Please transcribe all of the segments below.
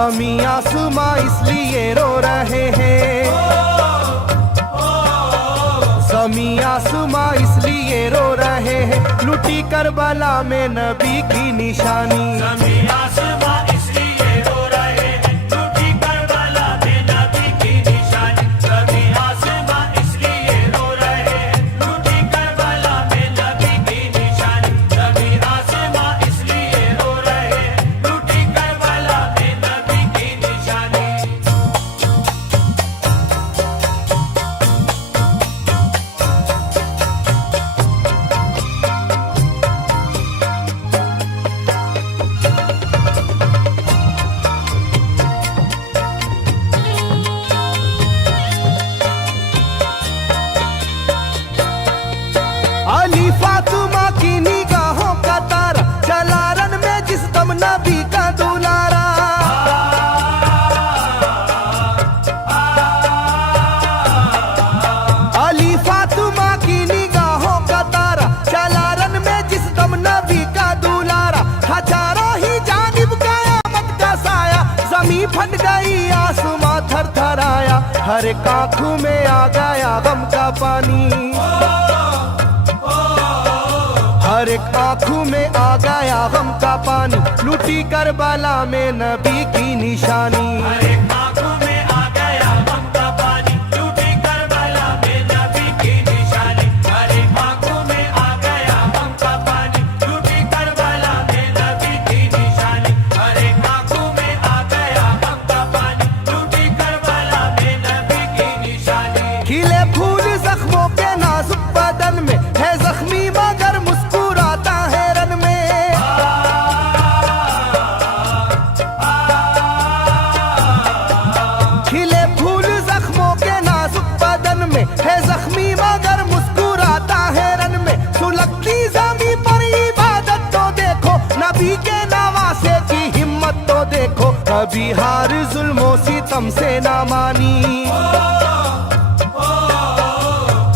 ज़मीं आसमां इसलिए रो रहे हैं, ज़मीं आसमां इसलिए रो रहे हैं, लुटी करबला में नबी की निशानी। ज़मीं आसमां इसलिए रो रहे हैं, लुटी करबला में नबी की निशानी। ज़मीं आसमां इसलिए रो रहे हैं, लुटी करबला में नबी की निशानी। ज़मीं आसमां इसलिए रो रहे हैं, लुटी करबला में नबी की निशानी। अली फातिमा की निगाहों का तारा, चला रन में जिस दम नबी का दुलारा। अली फातिमा की निगाहों का तारा, चला रन में जिस दम नबी का दुलारा। हजारों ही जानिब कयामत का साया, जमीन फट गई आसमां थर थर आया। हर एक आंखों में आ गया गम का पानी, हर एक आंखों में आ गया गम का पानी, लुटी करबला में नबी की निशानी। हर एक आंखों में आ गया गम का पानी, लुटी करबला में नबी की निशानी। हर एक आंखों में आ गया गम का पानी, लुटी करबला में नबी की निशानी। हर एक आंखों में आ गया गम का पानी, लुटी करबला में नबी की निशानी। खिले फूल जख्मों के नाजुक बदन में है जख्मी मगर मुस्कुराता है रन में। खिले फूल जख्मों के नाजुक बदन में है जख्मी मगर मुस्कुराता है रन में। सुलगती ज़मीं पर इबादत तो देखो, नबी के नवासे की हिम्मत तो देखो। कभी हार जुल्मों सितम से ना मानी,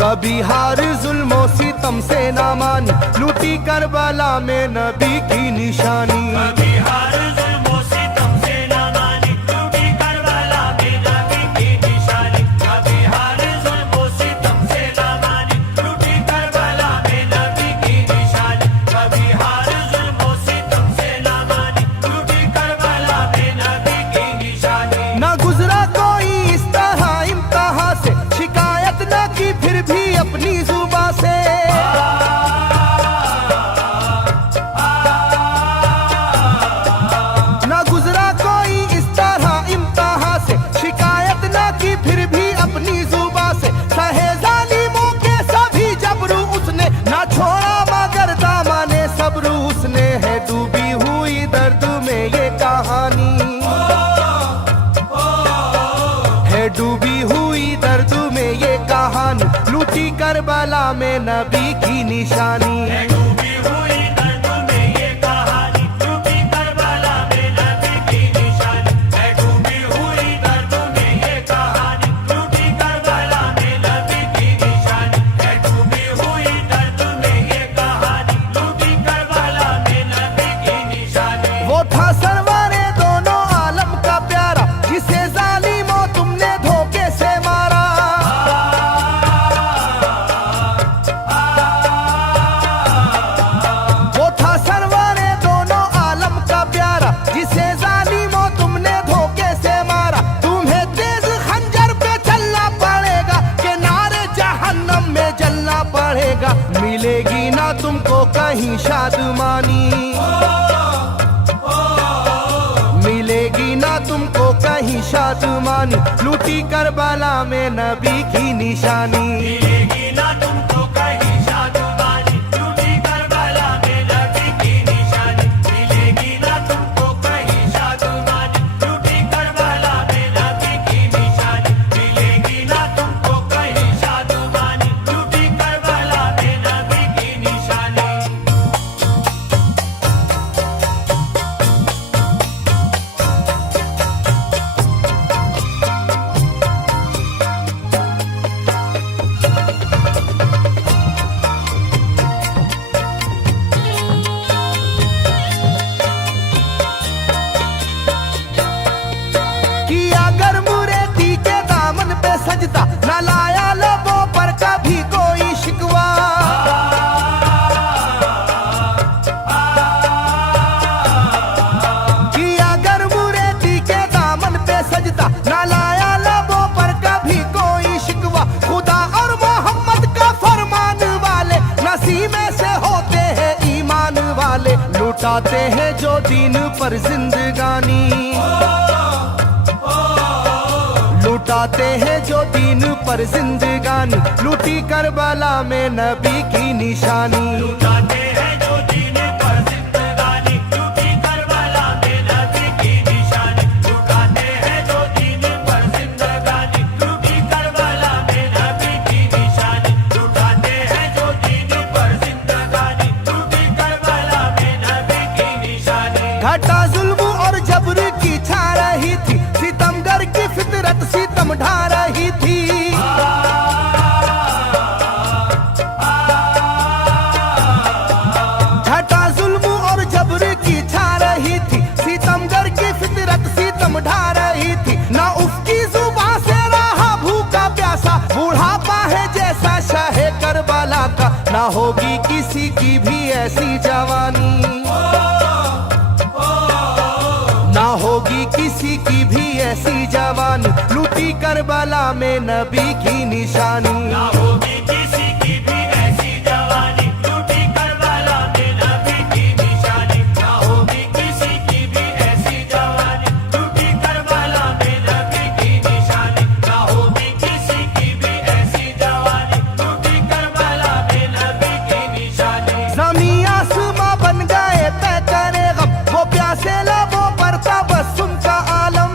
कभी हार जुल्मों सितम से ना मानी, लुटी करबला में नबी की निशानी। कभी हार जुल्मों सितम से ना मानी, लुटी करबला में नबी की निशानी। कभी हार जुल्मों सितम से ना मानी, लुटी करबला में नबी की निशानी। कभी हार जुल्मों सितम से ना मानी, लुटी करबला में नबी की निशानी। ना गुजरा कोई इस तरह इम्तिहा से, शिकायत न की फिर भी अपनी जुबां से। ना गुजरा कोई इस तरह इम्तिहा से, शिकायत न की फिर भी अपनी जुबां से। सहे जालिमों के सभी जबरू उसने, ना छोड़ा मगर दामने सब्र उसने। है डूबी हुई दर्द में ये कहानी, है डूबी हुई दर्द में ये कहानी, लुटी करबला में नबी की निशानी। है डूबी हुई दर्द में ये कहानी, लुटी करबला में नबी की निशानी। है डूबी हुई दर्द में ये कहानी, लुटी करबला में नबी की निशानी। है डूबी हुई दर्द में ये कहानी, लुटी करबला में नबी की निशानी। वो था सरवारे दोनों आलम का प्यारा, जिसे जालिमों तुमने धोखे से मारा। वो था सरवारे दोनों आलम का प्यारा, जिसे जालिमों तुमने धोखे से मारा। तुम्हें तेज खंजर पे चलना पड़ेगा, के नारे जहन्नम में जलना पड़ेगा। मिलेगी ना तुमको कहीं शादमानी, मिलेगी ना तुमको कहीं शादमानी, लुटी करबला में नबी की निशानी। मिलेगी ना तुमको कहीं शादमानी, लुटी करबला में नबी की निशानी। मिलेगी ना तुमको कहीं शादमानी, लुटी करबला में नबी की निशानी। मिलेगी ना तुमको कहीं शादमानी, लुटी करबला में नबी की निशानी। उन्हीं में से होते हैं ईमान वाले, लुटाते हैं जो दीन पर जिंदगानी, लुटाते हैं जो दीन पर जिंदगानी, लूटी करबला में नबी की निशानी। लुटाते हैं जो दीन पर जिंदगानी, लूटी करबला में नबी की निशानी। लुटाते हैं जो दीन पर जिंदगानी, लूटी करबला में नबी की निशानी। लुटाते हैं जो दीन पर जिंदगानी, लूटी करबला में नबी की निशानी। घटा जुल्म और जबर की छा रही थी, सितमगर की फितरत सितम ढा रही थी। घटा जुल्म और जबर की छा रही थी, सितमगर की फितरत सितम ढा रही थी। ना उसकी जुबान से रहा भूखा प्यासा, बुढ़ापा है जैसा शाहे करबला का, ना होगी किसी की भी ऐसी जवानी, ना होगी किसी की भी ऐसी जवानी, लूटी करबला में नबी की निशानी। ना होगी किसी की भी ऐसी जवानी, लूटी करबला में नबी की निशानी। ना होगी किसी की भी ऐसी जवानी, लूटी करबला में नबी की निशानी। ना होगी किसी की भी ऐसी जवानी, लूटी करबला में नबी की निशानी। ज़मीं आसमां बन गए तय करे गम, वो प्यासे लबों पर तबस्सुम का आलम।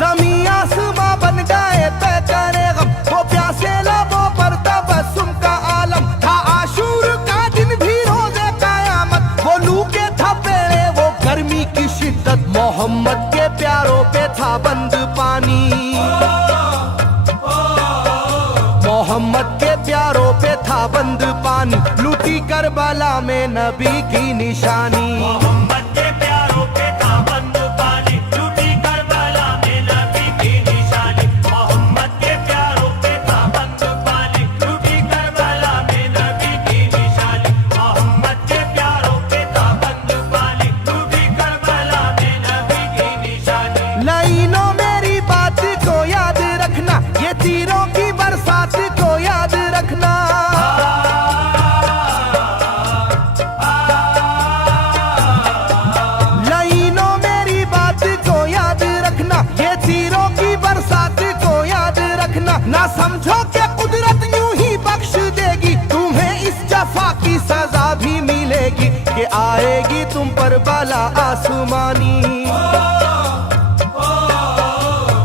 ज़मीं आसमां बन गए तय करे गम, वो प्यासे लबों पर तबस्सुम का आलम। था आशूर का दिन भी रोज़े क़यामत, वो लू के थपेड़े वो गर्मी की शिद्दत, मोहम्मद के प्यारों पे था बंद पानी, मोहम्मद के प्यारों पे था बंद पानी, लूटी करबला में नबी की निशानी। मोहम्मद के प्यारों पे था बंद पानी, लूटी करबला में नबी की निशानी। मोहम्मद के प्यारों पे था बंद पानी, लूटी करबला में नबी की निशानी। मोहम्मद के प्यारों पे था बंद पानी, लूटी करबला में नबी की निशानी। लाइनों मेरी बात को याद रखना, ये तीरों की बरसात को याद रखना। लाइनों मेरी बात को याद रखना, ये तीरों की बरसात को याद रखना। ना समझो कि कुदरत यूं ही बख्श देगी, तुम्हें इस जफा की सजा भी मिलेगी, कि आएगी तुम पर बला आसमानी,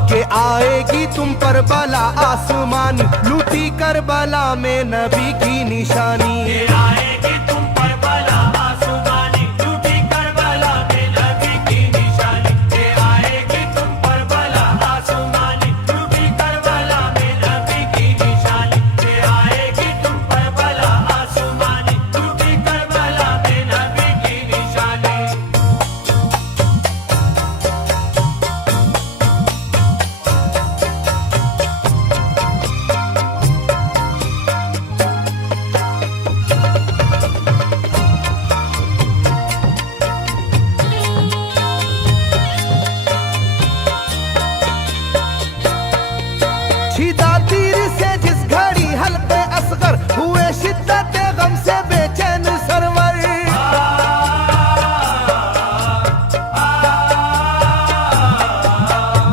के आएगी तुम पर बला आसमानी, लूटी करबला में नबी की निशानी। ये आएगी तुम पर बला आसमानी, लूटी करबला में नबी की निशानी। ये आएगी तुम पर बला आसमानी, लूटी करबला में नबी की निशानी। ये आएगी तुम पर बला आसमानी, लूटी करबला में नबी की निशानी। छिदा तीर से जिस घड़ी हल्के असगर हुए, शिद्दत गम से बेचैन सरवर।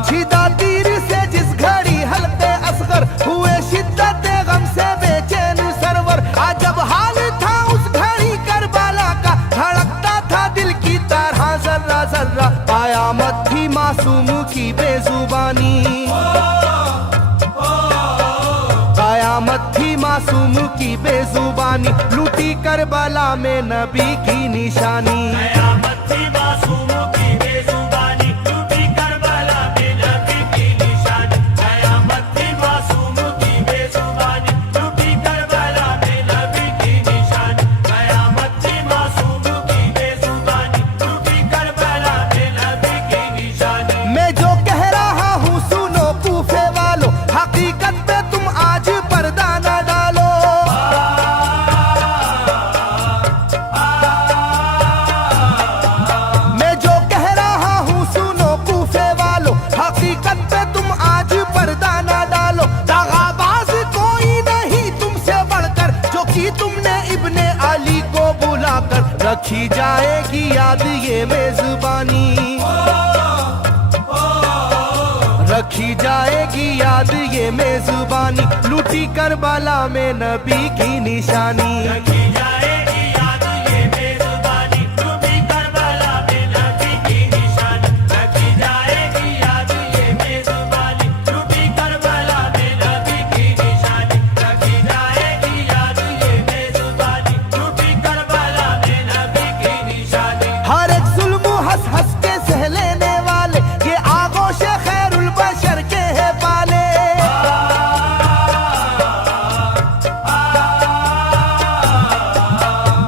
छिदा तीर से जिस घड़ी हल्के असगर हुए, शिद्दत गम से बेचैन सरवर। अजब हाल था उस घड़ी करबला का, धड़कता था दिल की तरह जर्रा जर्रा। कयामत थी मासूम की बेजुबानी, कयामत थी मासूम की बेजुबानी, लूटी करबला में नबी की निशानी। कयामत थी मासूम की बेजुबानी, लूटी करबला में नबी की निशानी। कयामत थी मासूम की बेजुबानी, लूटी करबला में नबी की निशानी। कयामत थी मासूम की बेजुबानी, लूटी करबला में नबी की निशानी। मैं जो कह रहा हूँ सुनो कूफे वालों, हकीकत पे तुम आज पर्दा न डालो। मैं जो कह रहा हूँ सुनो कूफे वालों, हकीकत पे तुम आज पर्दा न रखी जाएगी याद ये मेजबानी, रखी जाएगी याद ये मेजबानी, लूटी करबला में नबी की निशानी। रखी जाएगी याद ये मेजबानी, लूटी करबला में नबी की निशानी। रखी जाएगी याद ये मेजबानी, लूटी करबला में नबी की निशानी। रखी जाएगी याद ये मेजबानी, लूटी करबला में नबी की निशानी। हर एक जुल्म हंस हंस के सह लेने वाले, ये आगोश खैरुल बशर के है पाले।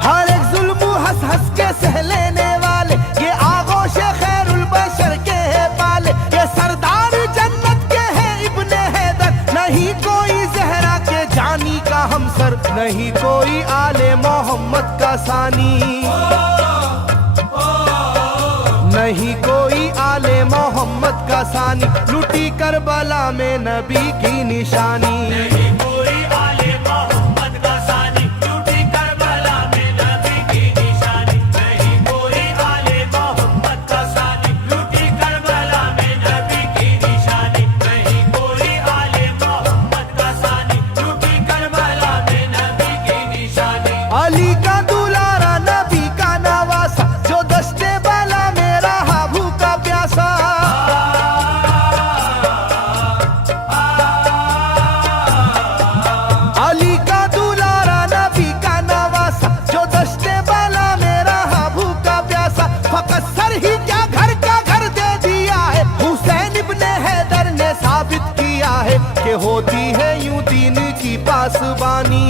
हर एक जुल्म हंस हंस के सह लेने वाले, ये आगोश खैरुल बशर के है पाले। ये सरदार जन्नत के है इब्ने हैदर, नहीं कोई जहरा के जानी का हमसर, नहीं कोई आले मोहम्मद का सानी, नहीं कोई आले मोहम्मद का सानी, लूटी करबला में नबी की निशानी। नहीं कोई आले मोहम्मद का सानी, लूटी करबला में नबी की निशानी। नहीं कोई आले मोहम्मद का सानी, लूटी करबला में नबी की निशानी। नहीं कोई आले मोहम्मद का सानी, लूटी करबला में नबी की निशानी। अली का दुलारा नबी का नवासा, जो दस्ते बाला में रहा भूखा प्यासा। अली का दुलारा नबी का नवासा, जो दस्ते बाला में रहा भूखा प्यासा। फकत सर ही क्या घर का घर दे दिया है, हुसैन इब्ने हैदर ने साबित किया है कि होती है यूं दीन की पासबानी,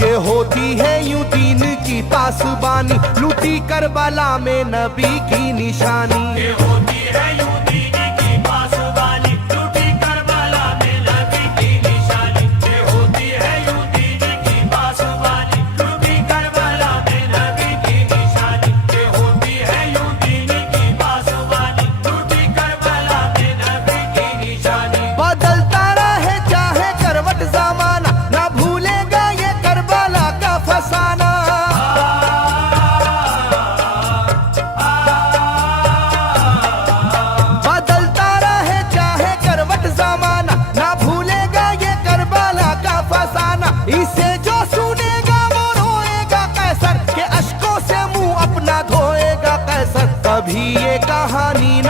के होती है यूं दीन की पासबानी, लूटी करबला में नबी की निशानी। ये होती है यूं दीन की पासबानी, लूटी करबला में नबी की निशानी। ये होती है यूं दीन की पासबानी, लूटी करबला में नबी की निशानी। ये होती है यूं दीन की पासबानी, लूटी करबला में नबी की निशानी। बदलता रहे चाहे करवट जमाना, ना भूलेगा ये करबला का फसाना। बदलता रहे चाहे करवट जमाना, ना भूलेगा ये करबला का फसाना। इसे जो सुनेगा वो रोएगा कैसर, के अश्कों से मुंह अपना धोएगा कैसर। कभी ये कहानी